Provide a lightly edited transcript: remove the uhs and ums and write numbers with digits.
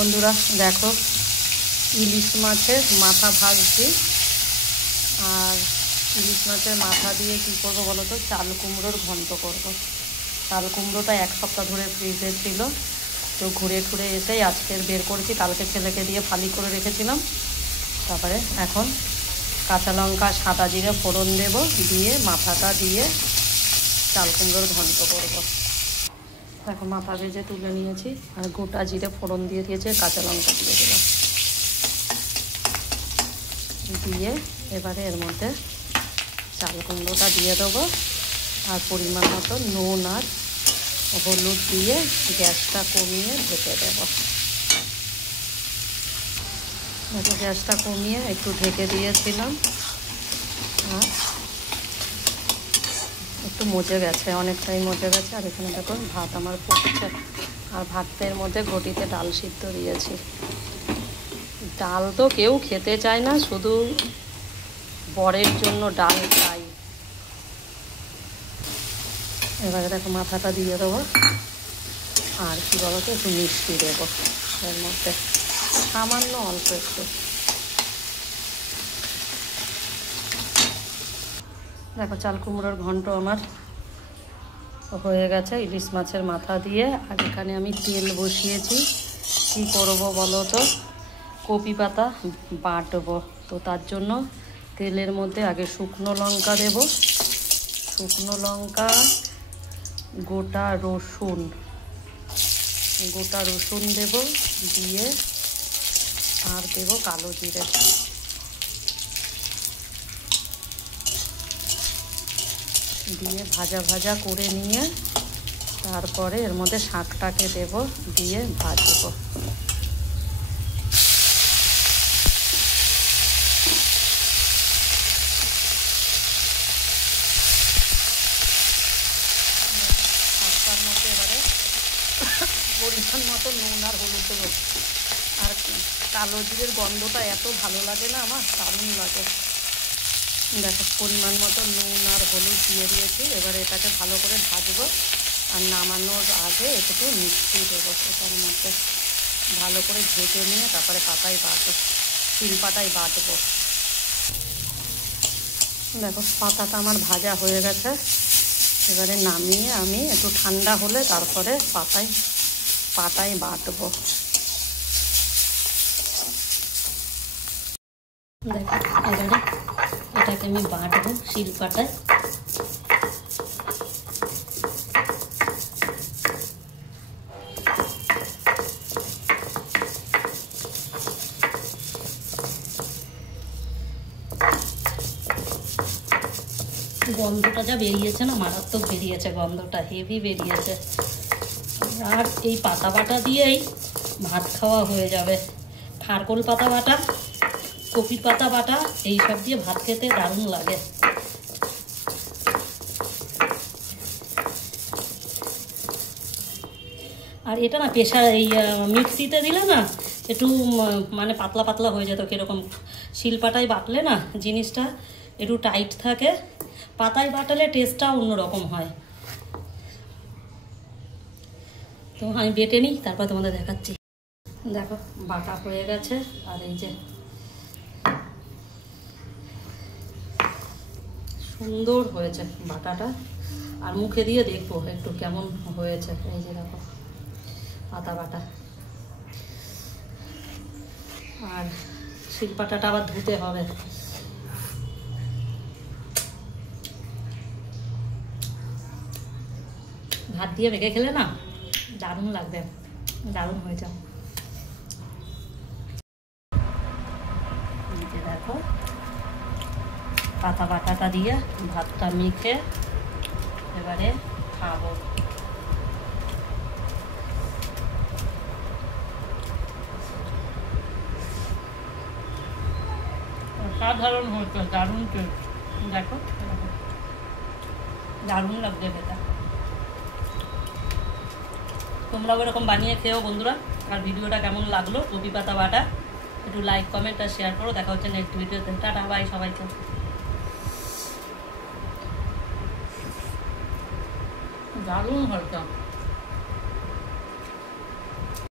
বন্ধুরা দেখো ইলিশ মাছের মাথা ভাজছি। আর ইলিশ মাছের মাথা দিয়ে কি করব বলো তো, চাল কুমড়োর ঘন্ট করব। চাল কুমড়োটা এক সপ্তাহ ধরে ফ্রিজে ছিল, তো ঘুরে ঘুরে এসেই আজকের বের করেছি। কালকে ছেলেকে দিয়ে ফালি করে রেখেছিলাম। তারপরে এখন কাঁচা লঙ্কা সাদা জিরে ফোড়ন দেব, দিয়ে মাথাটা দিয়ে চাল কুমড়োর ঘন্ট করব। এখন মাথা ভেজে তুলে নিয়েছি, আর গোটা জিরে ফোড়ন দিয়ে দিয়েছে, কাঁচা লঙ্কা দিয়ে দিলাম। দিয়ে এবারে এর মধ্যে চাল কুমড়োটা দিয়ে দেবো, আর পরিমাণ মতো নুন আর হলুদ দিয়ে গ্যাসটা কমিয়ে ঢেকে দেবো। গ্যাসটা কমিয়ে একটু ঢেকে দিয়েছিলাম, আর একটু মজে গেছে, অনেকটাই মজে গেছে। আর এখানে দেখো ভাত আমার ফুটছে, আর ভাতের মধ্যে ঘটিতে ডাল সিদ্ধ দিয়েছি। ডাল তো কেউ খেতে চায় না, শুধু বরের জন্য ডাল চাই। এবারে দেখো মাথাটা দিয়ে দেবো, আর কি বলতো একটু মিষ্টি দেবো এর মধ্যে, সামান্য অল্প একটু। দেখো চাল কুমড়োর ঘন্ট আমার হয়ে গেছে ইলিশ মাছের মাথা দিয়ে। আর এখানে আমি তেল বসিয়েছি। কি করব বলো তো, কপি পাতা বাটবো। তো তার জন্য তেলের মধ্যে আগে শুকনো লঙ্কা দেব, শুকনো লঙ্কা, গোটা রসুন দেব, দিয়ে আর দেব কালো জিরে। দিয়ে ভাজা ভাজা করে নিয়ে তারপরে এর মধ্যে শাকটাকে দেব, দিয়ে ভাজবো। শাকটার মধ্যে এবারে পরিমাণ মতো নুন আর হলুদ দেবো। আর কালো জিরের গন্ধটা এত ভালো লাগে না আমার, দারুণ লাগে। দেখো পরিমাণ মতো নুন আর হলুদ দিয়ে দিয়েছি। এবারে এটাকে ভালো করে ভাজবো, আর নামানোর আগে একটু মিষ্টি দেবো এটার মধ্যে। ভালো করে ভেজে নিয়ে তারপরে শিল পাতায় বাটবো। দেখো পাতাটা আমার ভাজা হয়ে গেছে। এবারে নামিয়ে আমি একটু ঠান্ডা হলে তারপরে পাতায় বাটবো। দেখো এবারে এটাকে আমি বাটবো শিল পাতায়। গন্ধটা যা বেরিয়েছে না, মারাত্মক বেরিয়েছে, গন্ধটা হেভি বেরিয়েছে। আর এই পাতা বাটা দিয়েই ভাত খাওয়া হয়ে যাবে। খারকোল পাতা বাটা, কপির পাতা বাটা, এইসব দিয়ে ভাত খেতে দারুণ লাগে। আর এটা না মিক্সিতে দিলে না একটু মানে পাতলা পাতলা হয়ে যেত কিরকম। শিলপাটায় বাটলে না জিনিসটা একটু টাইট থাকে, পাতায় বাটালে টেস্টটা অন্যরকম হয়। তো আমি বেটে নিই, তারপর তোমাদের দেখাচ্ছি। দেখো বাটা হয়ে গেছে, আর এই যে সুন্দর হয়েছে বাটাটা। আর মুখে দিয়ে দেখবো একটু কেমন হয়েছে। এই যে দেখো পাতা বাটা। আর শিলপাটাটা আবার ধুতে হবে। ভাত দিয়ে মেখে খেলে না দারুণ লাগবে, দারুণ হয়েছে। দেখো পাতা বাটাটা দিয়ে ভাতটা মেখে এবারে খাবো। সাধারণ হয়েছে, দারুণ টেস্ট। দেখো দারুণ লাগবে খেতে। তোমরাও এরকম বানিয়ে খেও বন্ধুরা। আর ভিডিওটা কেমন লাগলো কপি পাতা বাটা একটু লাইক কমেন্ট আর শেয়ার করো। দেখা হচ্ছে নেক্সট ভিডিওতে। টাটা বাই সবাইকে। দারুণ হয়েছে।